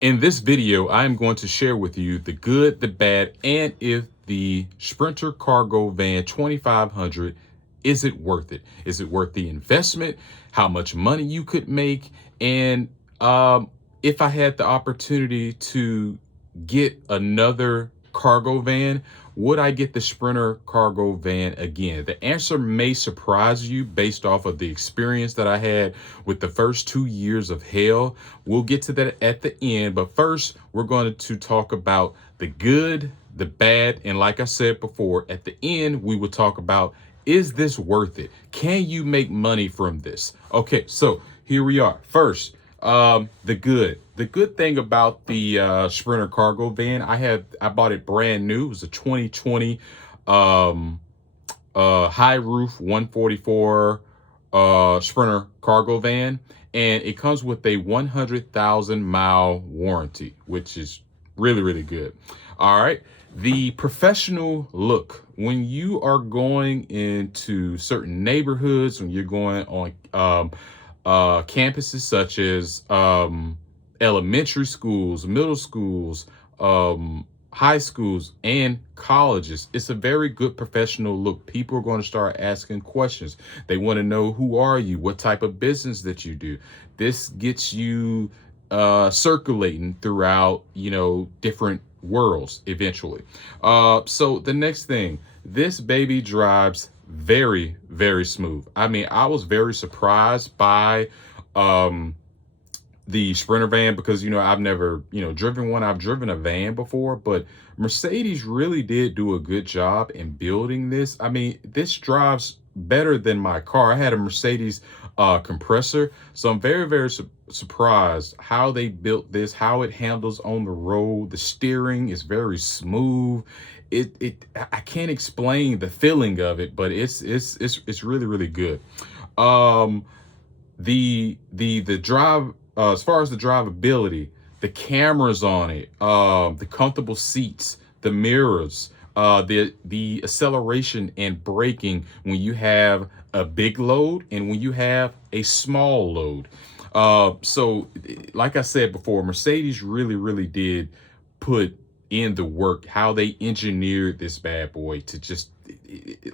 In this video, I'm going to share with you the good, the bad, and if the Sprinter Cargo Van 2500, is it worth it? Is it worth the investment? How much money you could make? And if I had the opportunity to get another cargo van, would I get the Sprinter Cargo Van again? The answer may surprise you based off of the experience that I had with the first 2 years of hell. We'll get to that at the end, but first we're going to talk about the good, the bad, and like I said before, at the end we will talk about, is this worth it? Can you make money from this? Okay, so here we are. First, the good. The good thing about the Sprinter Cargo Van, I bought it brand new. It was a 2020 high roof 144 Sprinter Cargo Van, and it comes with a 100,000 mile warranty, which is really good. All right. The professional look, when you are going into certain neighborhoods, when you're going on campuses such as elementary schools, middle schools, high schools, and colleges, it's a very good professional look. People are going to start asking questions. They want to know, who are you? What type of business that you do? This gets you circulating throughout, different worlds eventually. So the next thing, this baby drives very smooth. I mean, I was very surprised by the Sprinter van because, I've never, driven one. I've driven a van before, but Mercedes really did do a good job in building this. I mean, this drives better than my car. I had a Mercedes compressor, so I'm very surprised how they built this, how it handles on the road. The steering is very smooth. I can't explain the feeling of it, but it's really good. The drive, as far as the drivability, the cameras on it, the comfortable seats, the mirrors, the acceleration and braking when you have a big load and when you have a small load. So like I said before, Mercedes really did put in the work, how they engineered this bad boy to just,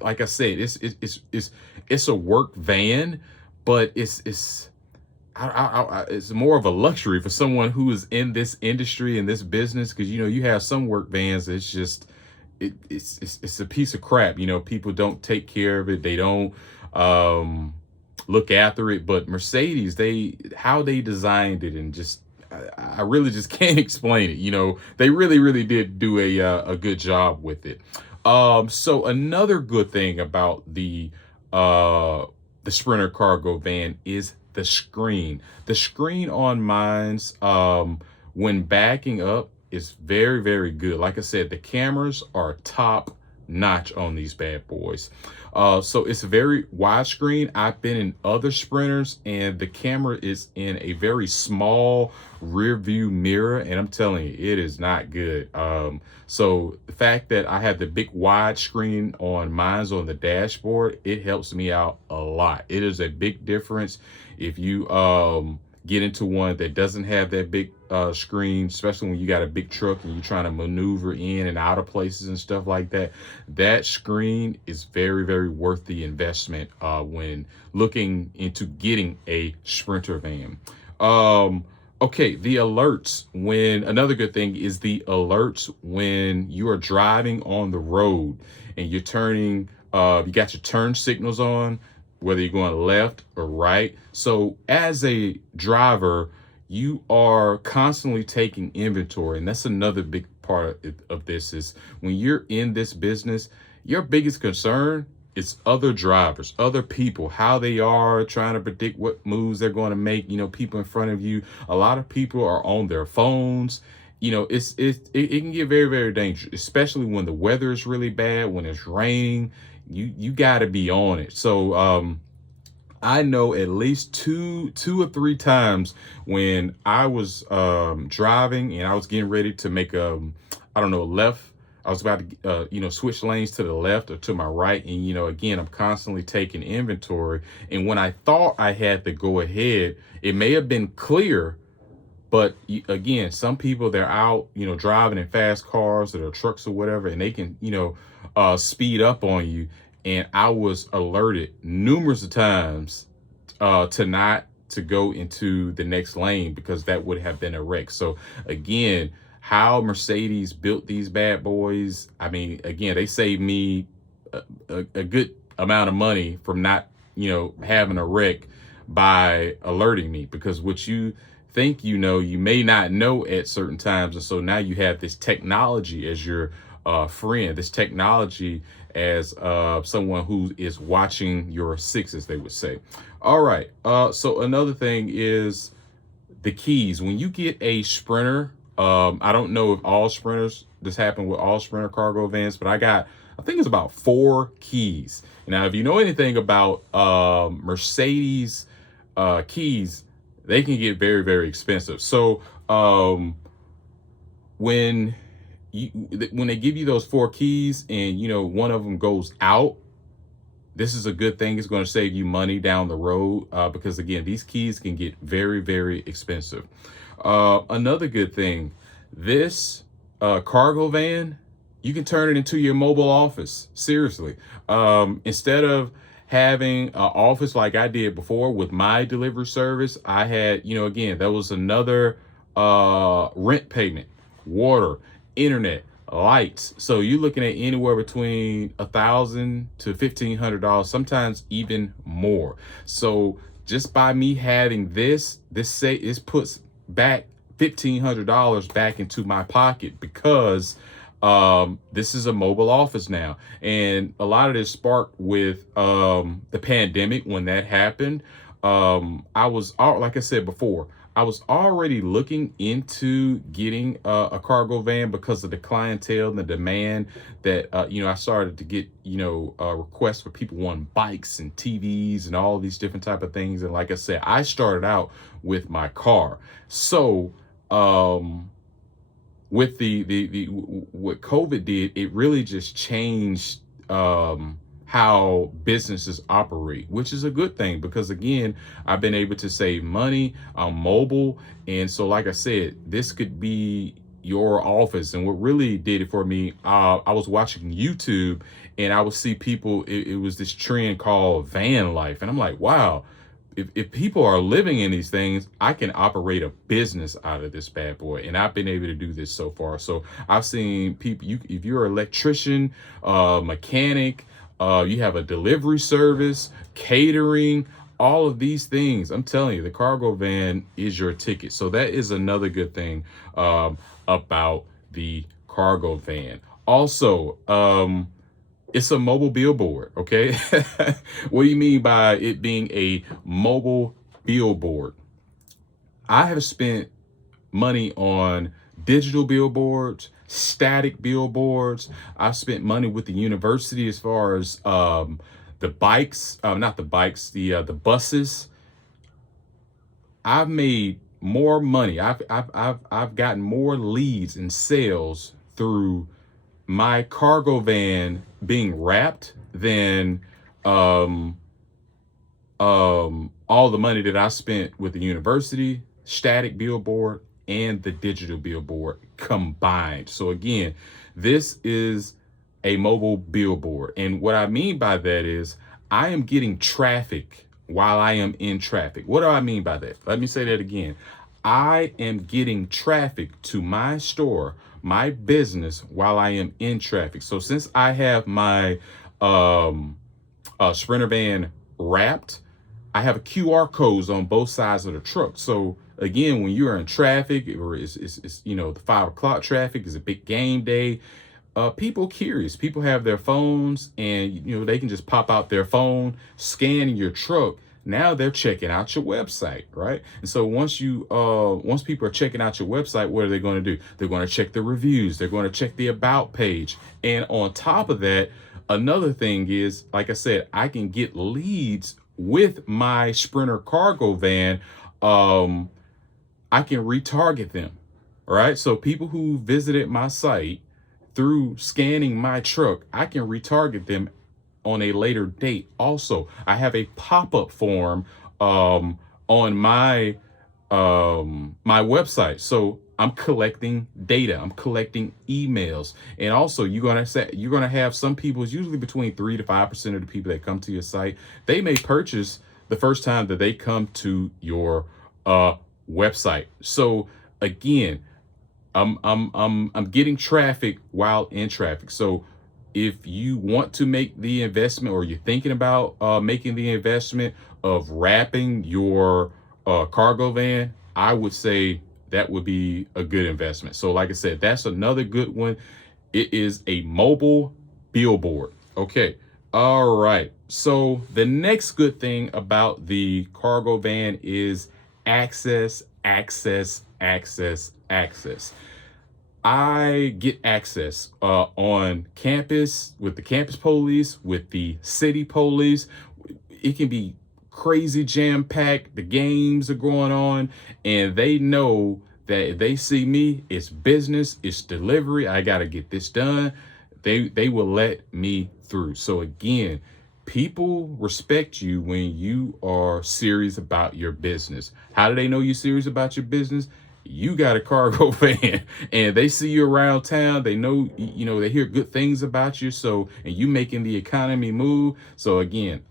like I said, it's a work van, but it's more of a luxury for someone who is in this industry, in this business, because you have some work vans that's just it's a piece of crap. People don't take care of it, they don't look after it. But Mercedes, how they designed it, and just I really just can't explain it. They really did do a good job with it. So another good thing about the Sprinter Cargo Van is the screen. The screen on mine's, when backing up, is very good. Like I said, the cameras are top notch on these bad boys. So it's a very widescreen. I've been in other Sprinters and the camera is in a very small rear view mirror, and I'm telling you, it is not good. So the fact that I have the big wide screen on mine's on the dashboard, it helps me out a lot. It is a big difference if you get into one that doesn't have that big screen, especially when you got a big truck and you're trying to maneuver in and out of places and stuff like that. That screen is very worth the investment when looking into getting a Sprinter van. Okay, the alerts. Another good thing is the alerts when you are driving on the road and you're turning, you got your turn signals on, whether you're going left or right. So as a driver, you are constantly taking inventory. And that's another big part of this, is when you're in this business, your biggest concern is other drivers, other people, how they are, trying to predict what moves they're going to make. People in front of you, a lot of people are on their phones. It can get very dangerous, especially when the weather is really bad, when it's raining. You got to be on it. So I know at least two or three times when I was driving and I was getting ready to make a left. I was about to switch lanes to the left or to my right, and again, I'm constantly taking inventory. And when I thought I had to go ahead, it may have been clear, But again, some people, they're out, driving in fast cars or trucks or whatever, and they can, speed up on you. And I was alerted numerous of times to not to go into the next lane because that would have been a wreck. So again, how Mercedes built these bad boys, I mean, again, they saved me a good amount of money from not, having a wreck by alerting me, because what you think you may not know at certain times. And so now you have this technology as your friend, this technology as someone who is watching your sixes, they would say. All right. So another thing is the keys. When you get a Sprinter, I don't know if all Sprinters, this happened with all Sprinter cargo vans, but I think it's about 4 keys. Now, if you know anything about Mercedes keys, they can get very, very expensive. So when they give you those 4 keys and one of them goes out, this is a good thing. It's going to save you money down the road because again, these keys can get very, very expensive. Another good thing, this cargo van, you can turn it into your mobile office. Seriously. Instead of having an office like I did before with my delivery service, I had, again, that was another rent payment, water, internet, lights. So you're looking at anywhere between $1,000 to $1,500, sometimes even more. So just by me having this puts back $1,500 back into my pocket, because this is a mobile office now. And a lot of this sparked with the pandemic. When that happened, I was, like I said before, I was already looking into getting a cargo van because of the clientele and the demand that, I started to get, requests for people wanting bikes and TVs and all these different type of things. And like I said, I started out with my car. So, with what COVID did, it really just changed how businesses operate, which is a good thing because again, I've been able to save money. I'm mobile, and so like I said, this could be your office. And what really did it for me, I was watching YouTube and I would see people. It was this trend called van life, and I'm like, wow. If people are living in these things, I can operate a business out of this bad boy. And I've been able to do this so far. So I've seen people, if you're an electrician, mechanic, you have a delivery service, catering, all of these things, I'm telling you, the cargo van is your ticket. So that is another good thing about the cargo van. Also, it's a mobile billboard, okay? What do you mean by it being a mobile billboard? I have spent money on digital billboards, static billboards. I've spent money with the university as far as the bikes, not the bikes, the buses. I've made more money. I've gotten more leads and sales through my cargo van being wrapped than all the money that I spent with the university, static billboard, and the digital billboard combined. So again, this is a mobile billboard. And what I mean by that is I am getting traffic while I am in traffic. What do I mean by that? Let me say that again. I am getting traffic to my store, my business, while I am in traffic. So since I have my Sprinter van wrapped, I have a QR codes on both sides of the truck. So again, when you're in traffic, or it's the 5 o'clock traffic is a big game day, people curious. People have their phones, and they can just pop out their phone, scan your truck. Now they're checking out your website, right? And so once people are checking out your website, what are they going to do? They're going to check the reviews. They're going to check the about page. And on top of that, another thing is, like I said, I can get leads with my Sprinter cargo van. I can retarget them, all right? So people who visited my site through scanning my truck, I can retarget them on a later date. Also, I have a pop-up form on my my website. So I'm collecting data, I'm collecting emails. And also you're gonna have some people, it's usually between 3 to 5% of the people that come to your site, they may purchase the first time that they come to your website. So again, I'm getting traffic while in traffic. So if you want to make the investment, or you're thinking about making the investment of wrapping your cargo van, I would say that would be a good investment. So like I said, that's another good one. It is a mobile billboard. Okay. All right. So the next good thing about the cargo van is access, access, access, access. I get access on campus with the campus police, with the city police. It can be crazy jam packed. The games are going on, and they know that if they see me, it's business, it's delivery. I got to get this done. They will let me through. So again, people respect you when you are serious about your business. How do they know you're serious about your business? You got a cargo van, and they see you around town. They know, they hear good things about you. So, and you making the economy move. So again,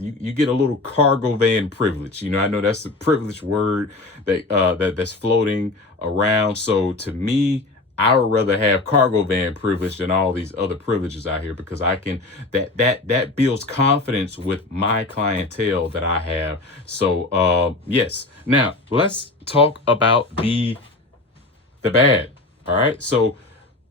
you get a little cargo van privilege. I know that's a privileged word that's floating around. So to me, I would rather have cargo van privilege than all these other privileges out here, because I can, that builds confidence with my clientele that I have. So yes. Now let's talk about the bad. All right. So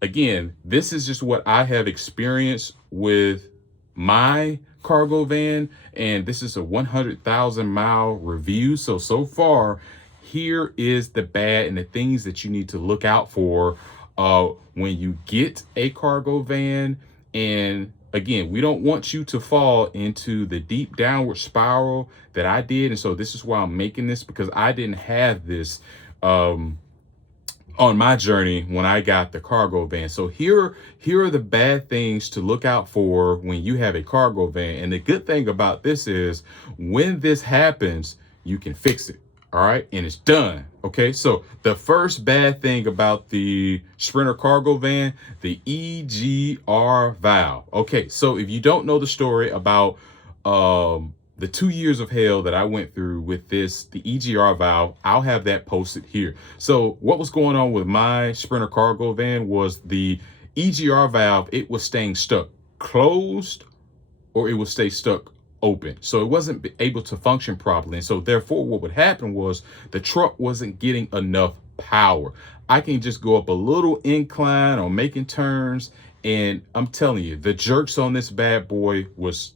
again, this is just what I have experienced with my cargo van, and this is a 100,000-mile review. So far, here is the bad and the things that you need to look out for when you get a cargo van. And again, we don't want you to fall into the deep downward spiral that I did. And so this is why I'm making this, because I didn't have this on my journey when I got the cargo van. So here are the bad things to look out for when you have a cargo van. And the good thing about this is, when this happens, you can fix it. All right. And it's done. Okay. So the first bad thing about the Sprinter cargo van, the EGR valve. Okay. So if you don't know the story about the 2 years of hell that I went through with the EGR valve, I'll have that posted here. So what was going on with my Sprinter cargo van was the EGR valve, it was staying stuck closed, or it would stay stuck open. So it wasn't able to function properly. And so therefore what would happen was the truck wasn't getting enough power. I can just go up a little incline or making turns, and I'm telling you, the jerks on this bad boy was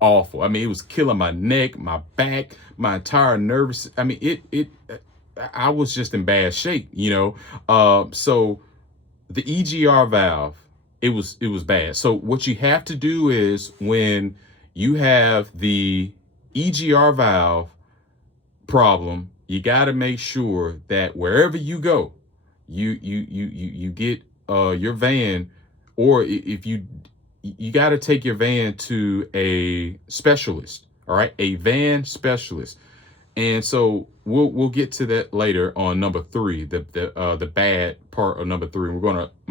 awful. I mean, it was killing my neck, my back, my entire nervous. I mean, I was just in bad shape, so the EGR valve, it was bad. So what you have to do is, when you have the EGR valve problem, you got to make sure that wherever you go, you get your van, or if you got to take your van to a specialist. All right, a van specialist. And so we'll get to that later on number 3, the bad part of number 3. I'm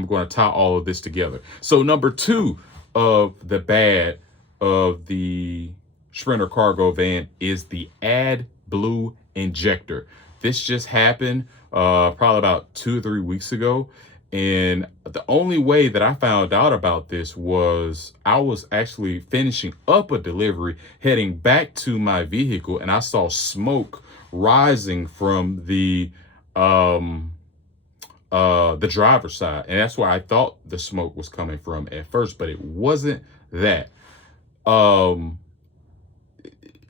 gonna tie all of this together. So number 2 of the bad of the Sprinter cargo van is the AdBlue injector. This just happened probably about 2 or 3 weeks ago. And the only way that I found out about this was, I was actually finishing up a delivery, heading back to my vehicle, and I saw smoke rising from the driver's side. And that's where I thought the smoke was coming from at first, but it wasn't that. And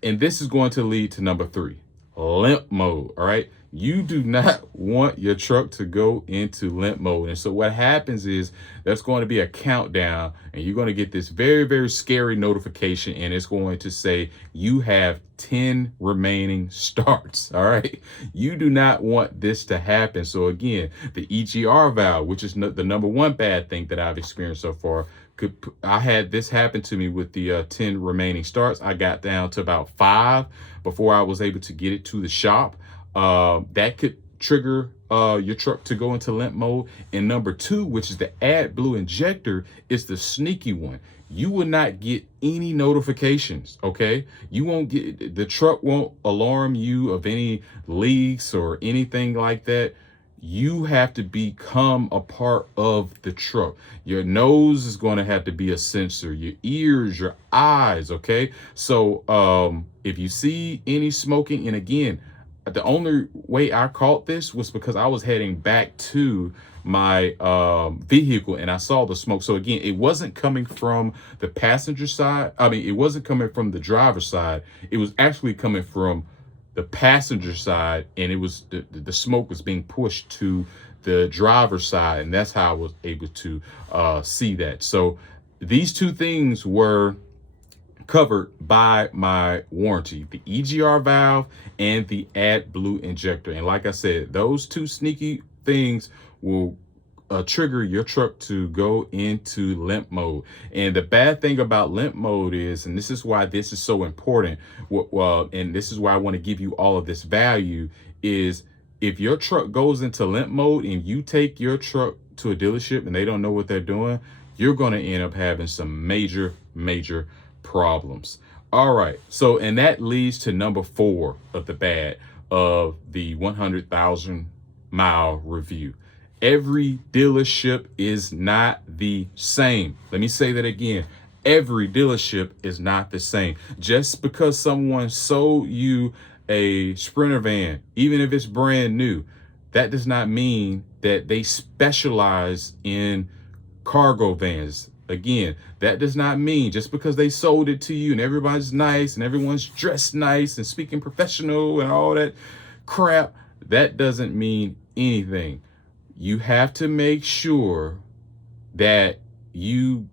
this is going to lead to number 3, limp mode. All right. You do not want your truck to go into limp mode. And so what happens is, there's going to be a countdown, and you're going to get this very, very scary notification, and it's going to say you have 10 remaining starts. All right. You do not want this to happen. So again, the EGR valve, which is the number 1 bad thing that I've experienced so far, I had this happen to me with the 10 remaining starts. I got down to about 5 before I was able to get it to the shop. That could trigger your truck to go into limp mode. And number 2, which is the AdBlue injector, is the sneaky one. You will not get any notifications, okay? You won't get, the truck won't alarm you of any leaks or anything like that. You have to become a part of the truck. Your nose is going to have to be a sensor, your ears, your eyes, okay? So if you see any smoking, and again, the only way I caught this was because I was heading back to my vehicle and I saw the smoke. So again, it wasn't coming from the passenger side. I mean, it wasn't coming from the driver's side. It was actually coming from the passenger side, and it was the smoke was being pushed to the driver's side, and that's how I was able to see that. So these 2 things were covered by my warranty: the EGR valve and the AdBlue injector. And like I said, those 2 sneaky things will trigger your truck to go into limp mode. And the bad thing about limp mode is, and this is why this is so important, and this is why I want to give you all of this value, is if your truck goes into limp mode and you take your truck to a dealership and they don't know what they're doing, you're going to end up having some major problems. All right. So, and that leads to number 4 of the bad of the 100,000 mile review. Every dealership is not the same. Let me say that again. Every dealership is not the same. Just because someone sold you a Sprinter van, even if it's brand new, that does not mean that they specialize in cargo vans. Again, that does not mean just because they sold it to you and everybody's nice and everyone's dressed nice and speaking professional and all that crap, that doesn't mean anything. You have to make sure that you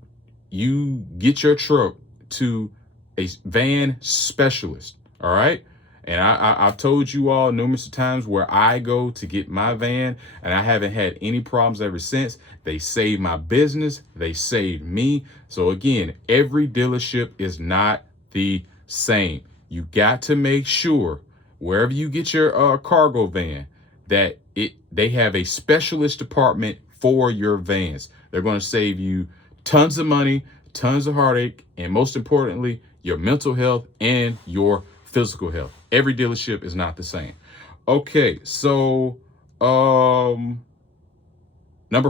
get your truck to a van specialist. All right. And I've told you all numerous times where I go to get my van, and I haven't had any problems ever since. They saved my business. They saved me. So again, every dealership is not the same. You got to make sure wherever you get your cargo van that they have a specialist department for your vans. They're going to save you tons of money, tons of heartache, and most importantly, your mental health and your physical health. Every dealership is not the same. Okay, so number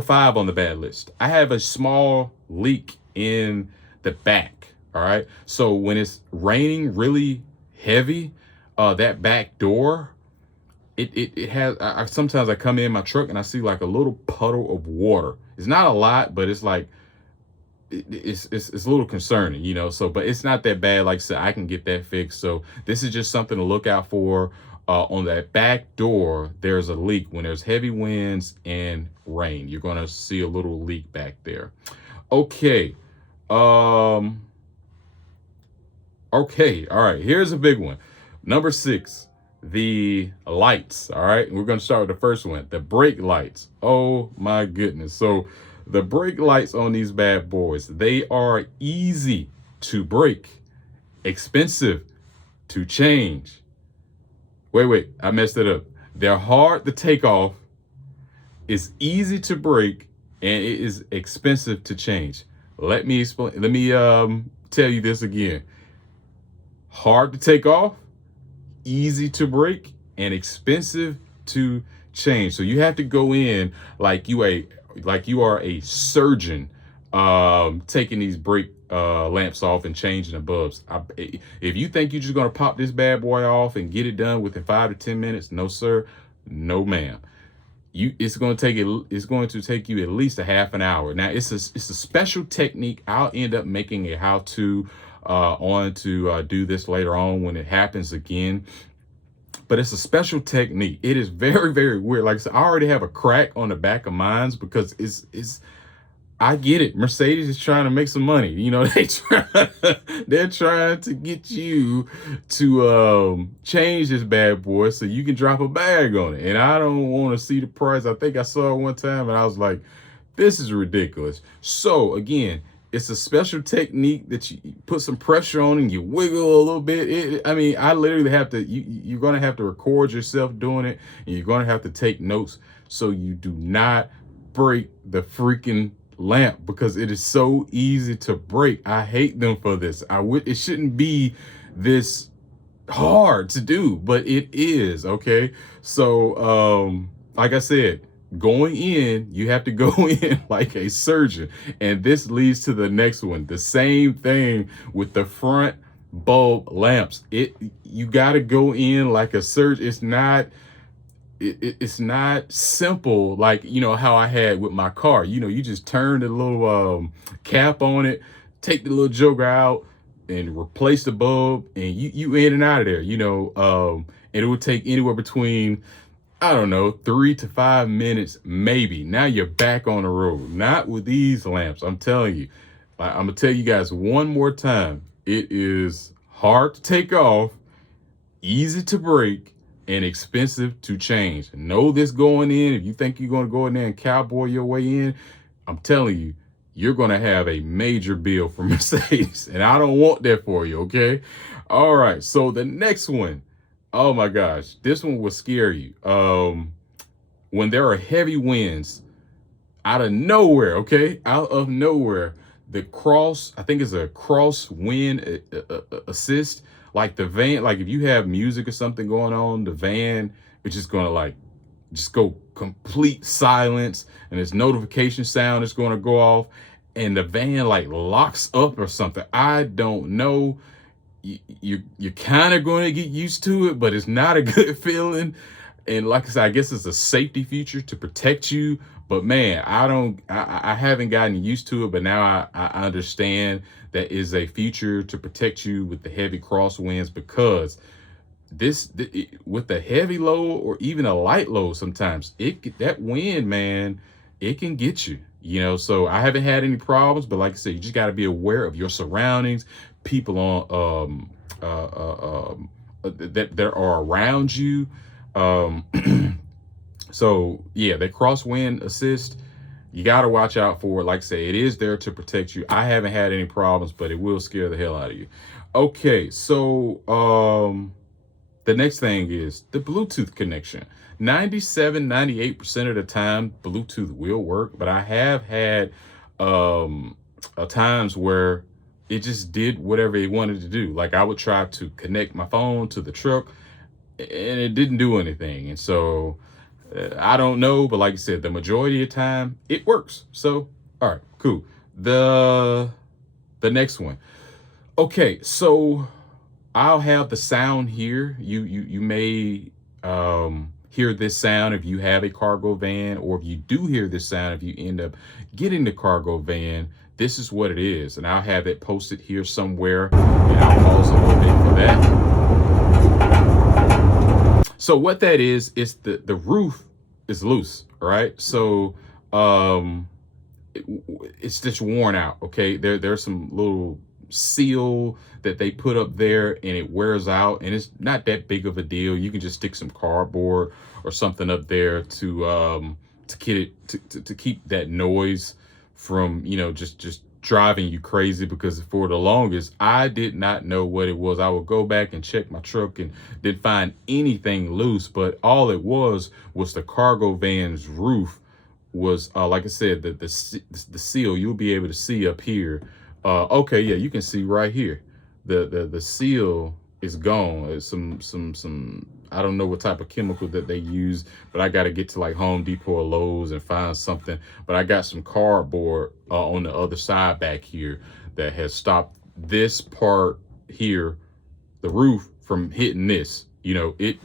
5 on the bad list. I have a small leak in the back. All right. So when it's raining really heavy, that back door, it has, sometimes I come in my truck and I see like a little puddle of water. It's not a lot, but it's like, it's a little concerning, you know. So, but it's not that bad. Like I said, I can get that fixed. So this is just something to look out for. On that back door, there's a leak. When there's heavy winds and rain, you're going to see a little leak back there. Okay. Okay. All right. Here's a big one. Number 6, the lights. All right. We're going to start with the first one, the brake lights. Oh my goodness. So the brake lights on these bad boys, they are easy to break, expensive to change. Wait, I messed it up. They're hard to take off, it's easy to break, and it is expensive to change. Let me explain. Let me tell you this again. Hard to take off, easy to break, and expensive to change. So you have to go in like you are a surgeon, taking these brake lamps off and changing the bulbs. If you think you're just going to pop this bad boy off and get it done within 5 to 10 minutes, no sir, no ma'am. It's going to take you at least a half an hour. Now it's a special technique. I'll end up making a how-to do this later on when it happens again. But it's a special technique. It is very, very weird. Like I said, I already have a crack on the back of mine because I get it. Mercedes is trying to make some money. You know, they're trying to get you to change this bad boy so you can drop a bag on it. And I don't want to see the price. I think I saw it one time and I was like, this is ridiculous. So again, it's a special technique that you put some pressure on and you wiggle a little bit. I mean, I literally have to, you're going to have to record yourself doing it, and you're going to have to take notes so you do not break the freaking lamp, because it is so easy to break. I hate them for this. It shouldn't be this hard to do, but it is. Okay. So, like I said, going in, you have to go in like a surgeon. And this leads to the next one. The same thing with the front bulb lamps. You got to go in like a surgeon. It's not simple, like, how I had with my car. You just turn the little cap on it, take the little joker out, and replace the bulb, and you in and out of there. And it would take anywhere between, I don't know, 3 to 5 minutes, maybe. Now you're back on the road. Not with these lamps. I'm telling you. I'm gonna tell you guys one more time. It is hard to take off, easy to break, and expensive to change. Know this going in. If you think you're going to go in there and cowboy your way in, I'm telling you, you're going to have a major bill from Mercedes. And I don't want that for you, okay? All right, so the next one. Oh my gosh, this one will scare you. When there are heavy winds, out of nowhere, okay? Out of nowhere, I think it's a cross wind assist. Like the van, like if you have music or something going on, the van is just gonna just go complete silence, and this notification sound is gonna go off, and the van like locks up or something. I don't know. You're kind of going to get used to it, but it's not a good feeling. And like I said, I guess it's a safety feature to protect you. But man, I haven't gotten used to it, but now I understand that is a feature to protect you with the heavy crosswinds, because with the heavy load or even a light load, sometimes that wind, man, it can get you. So I haven't had any problems, but like I said, you just got to be aware of your surroundings, people on that are around you. So yeah, that crosswind assist, you got to watch out for it. Like I say, it is there to protect you. I haven't had any problems, but it will scare the hell out of you. Okay, so the next thing is the Bluetooth connection. 98% of the time, Bluetooth will work, but I have had times where it just did whatever it wanted to do. Like I would try to connect my phone to the truck, and it didn't do anything. And so I don't know, but like I said, the majority of the time it works. So, all right, cool. The next one. Okay, so I'll have the sound here. You may hear this sound if you have a cargo van, or if you do hear this sound if you end up getting the cargo van. This is what it is, and I'll have it posted here somewhere, and I'll pause a little bit for that. So what that is the roof is loose, right? So it's just worn out. Okay, there's some little seal that they put up there, and it wears out, and it's not that big of a deal. You can just stick some cardboard or something up there to keep that noise from just driving you crazy, because for the longest I did not know what it was. I would go back and check my truck and didn't find anything loose, but all it was the cargo van's roof was like I said, the seal. You'll be able to see up here. Okay, yeah, you can see right here the seal is gone. It's some I don't know what type of chemical that they use, but I got to get to like Home Depot or Lowe's and find something. But I got some cardboard on the other side back here that has stopped this part here, the roof, from hitting this. It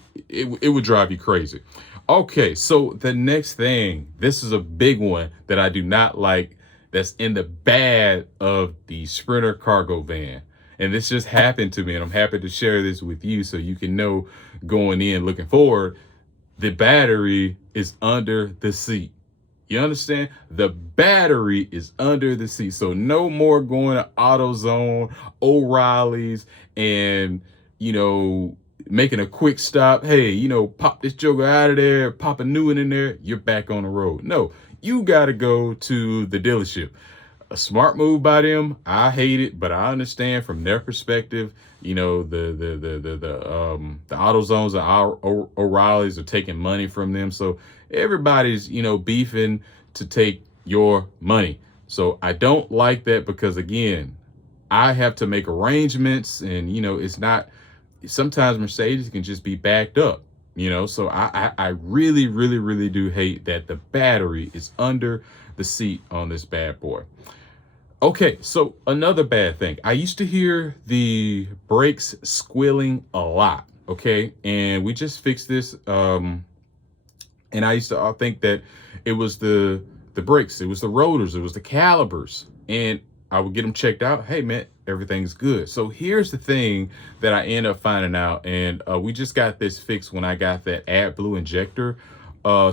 would drive you crazy. Okay, so the next thing, this is a big one that I do not like, that's in the bad of the Sprinter cargo van. And this just happened to me, and I'm happy to share this with you so you can know going in, looking forward. The battery is under the seat. You understand? The battery is under the seat. So no more going to AutoZone, O'Reilly's, and, making a quick stop. Hey, pop this joker out of there, pop a new one in there, you're back on the road. No, you got to go to the dealership. a smart move by them. I hate it, but I understand from their perspective. The AutoZones and O'Reillys are taking money from them, so everybody's beefing to take your money. So I don't like that, because again, I have to make arrangements, and it's not. Sometimes Mercedes can just be backed up. So I really, really, really do hate that the battery is under the seat on this bad boy. Okay, so another bad thing. I used to hear the brakes squealing a lot. Okay, and we just fixed this. And I used to think that it was the brakes, it was the rotors, it was the calipers, and I would get them checked out. Hey man, everything's good. So here's the thing that I end up finding out, and we just got this fixed when I got that AdBlue injector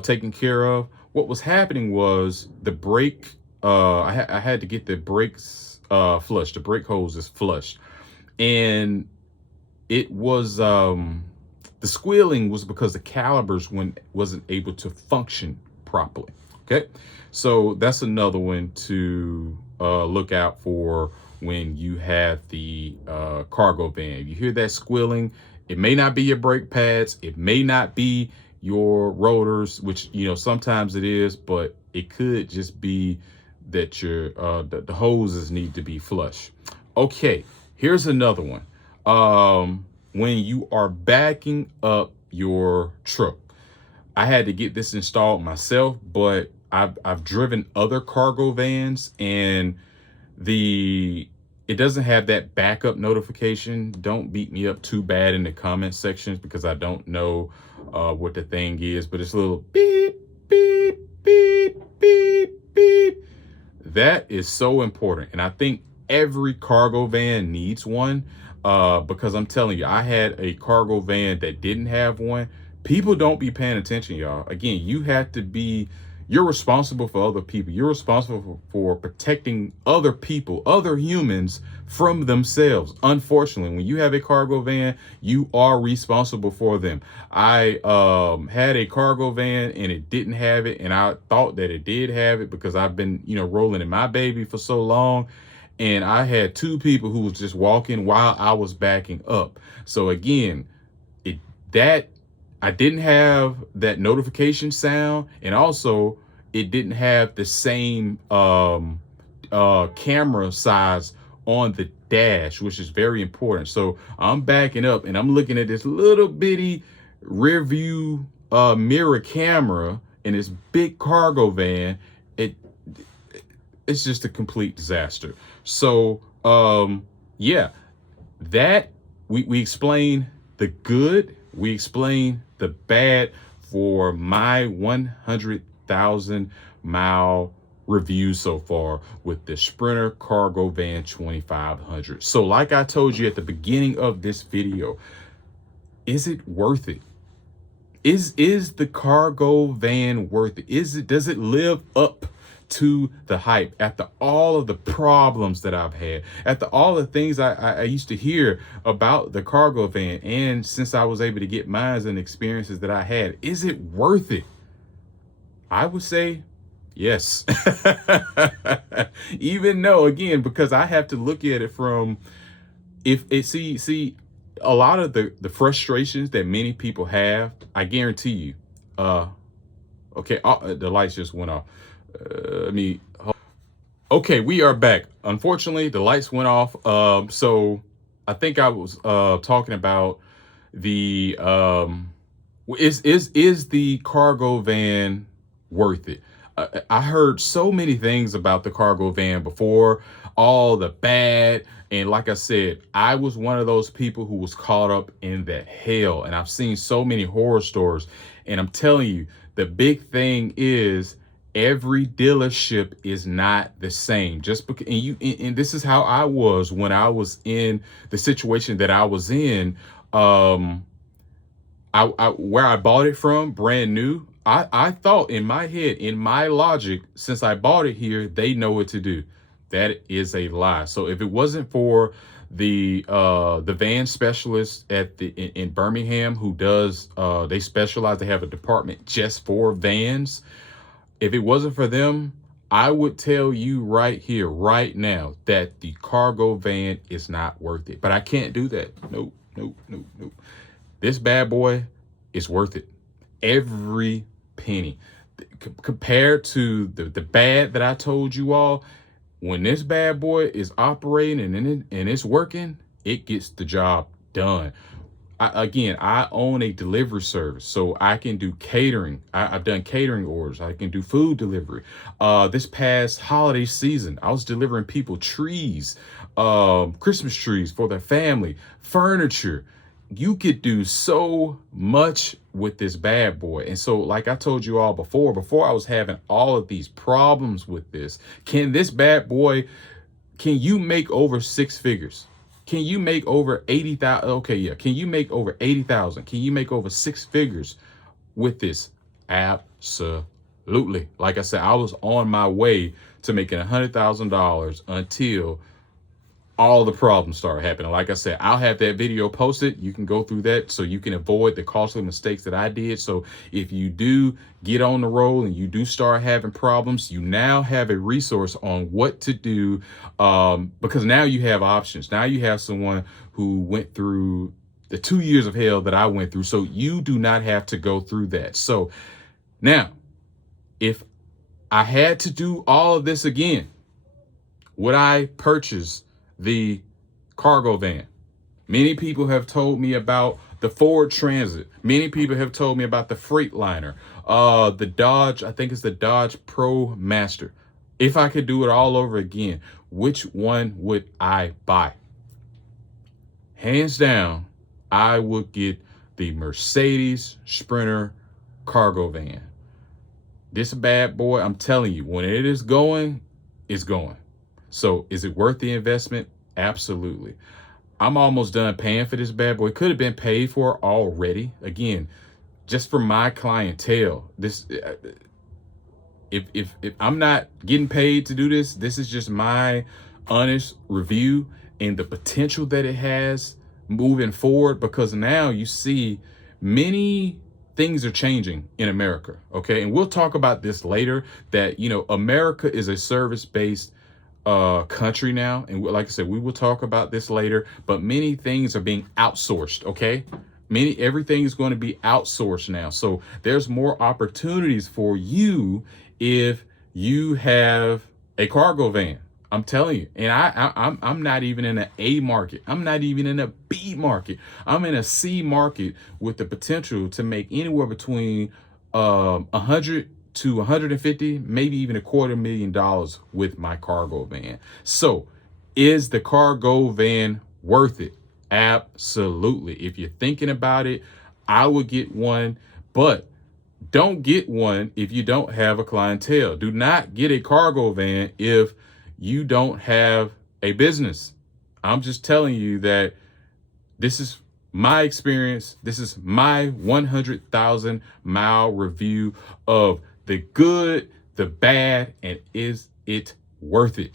taken care of. What was happening was the brake. I had to get the brakes flushed. The brake hose is flushed, and it was the squealing was because the calipers wasn't able to function properly. Okay, so that's another one to look out for when you have the cargo van. If you hear that squealing, it may not be your brake pads, it may not be your rotors, which sometimes it is, but it could just be that your the hoses need to be flush. Okay, here's another one. When you are backing up your truck, I had to get this installed myself, but I've driven other cargo vans, and it doesn't have that backup notification. Don't beat me up too bad in the comment sections, because I don't know what the thing is, but it's a little beep, beep, beep, beep, beep. That is so important, and I think every cargo van needs one, because I'm telling you, I had a cargo van that didn't have one. People don't be paying attention, y'all. Again, you're responsible for other people. You're responsible for protecting other people, other humans, from themselves. Unfortunately, when you have a cargo van, you are responsible for them. I had a cargo van and it didn't have it, and I thought that it did have it because I've been, rolling in my baby for so long. And I had two people who was just walking while I was backing up. So again, I didn't have that notification sound, and also it didn't have the same camera size on the dash, which is very important. So I'm backing up and I'm looking at this little bitty rear view mirror camera in this big cargo van. It's just a complete disaster. So yeah, that we explain the good, we explain the bad for my 100,000 mile review so far with the Sprinter Cargo Van 2500. So like I told you at the beginning of this video, is it worth it? Is the cargo van worth it? Does it live up to the hype after all of the problems that I've had, after all the things I used to hear about the cargo van, and since I was able to get mine and experiences that I had? Is it worth it? I would say yes. Even though, again, because I have to look at it from, see a lot of the frustrations that many people have, I guarantee you, okay, the lights just went off. Okay, we are back. Unfortunately, the lights went off. So I think I was talking about the is the cargo van worth it? I heard so many things about the cargo van before, all the bad, and like I said, I was one of those people who was caught up in that hell, and I've seen so many horror stories, and I'm telling you, the big thing is, every dealership is not the same. Just because, and this is how I was when I was in the situation that I was in. Where I bought it from, brand new, I thought in my head, in my logic, since I bought it here, they know what to do. That is a lie. So if it wasn't for the van specialist in Birmingham, who does they specialize, they have a department just for vans. If it wasn't for them, I would tell you right here, right now, that the cargo van is not worth it. But I can't do that. Nope, nope, nope, nope. This bad boy is worth it. Every penny. Compared to the bad that I told you all, when this bad boy is operating and it's working, it gets the job done. I own a delivery service, so I can do catering. I've done catering orders. I can do food delivery. This past holiday season, I was delivering people trees, Christmas trees for their family, furniture. You could do so much with this bad boy. And so, like I told you all before I was having all of these problems with this, can you make over six figures? Can you make over 80,000? Okay, yeah. Can you make over 80,000? Can you make over six figures with this? Absolutely. Like I said, I was on my way to making $100,000 until all the problems started happening. Like I said, I'll have that video posted. You can go through that so you can avoid the costly mistakes that I did. So if you do get on the roll and you do start having problems, you now have a resource on what to do, because now you have options. Now you have someone who went through the 2 years of hell that I went through. So you do not have to go through that. So now, if I had to do all of this again, would I purchase the cargo van? Many people have told me about the Ford Transit. Many people have told me about the Freightliner, the Dodge, I think it's the Dodge Pro Master. If I could do it all over again, which one would I buy? Hands down, I would get the Mercedes Sprinter cargo van. This bad boy, I'm telling you, when it is going, it's going. So is it worth the investment? Absolutely. I'm almost done paying for this bad boy. It could have been paid for already. Again, just for my clientele. This, if I'm not getting paid to do this, this is just my honest review and the potential that it has moving forward, because now you see many things are changing in America. Okay. And we'll talk about this later, that, America is a service-based country now. And like I said, we will talk about this later, but many things are being outsourced. Okay. Everything is going to be outsourced now. So there's more opportunities for you if you have a cargo van. I'm telling you. And I'm not even in an A market. I'm not even in a B market. I'm in a C market with the potential to make anywhere between 100 to 150, maybe even $250,000 with my cargo van. So is the cargo van worth it? Absolutely. If you're thinking about it, I would get one, but don't get one if you don't have a clientele. Do not get a cargo van if you don't have a business. I'm just telling you that this is my experience. This is my 100,000 mile review of the good, the bad, and is it worth it?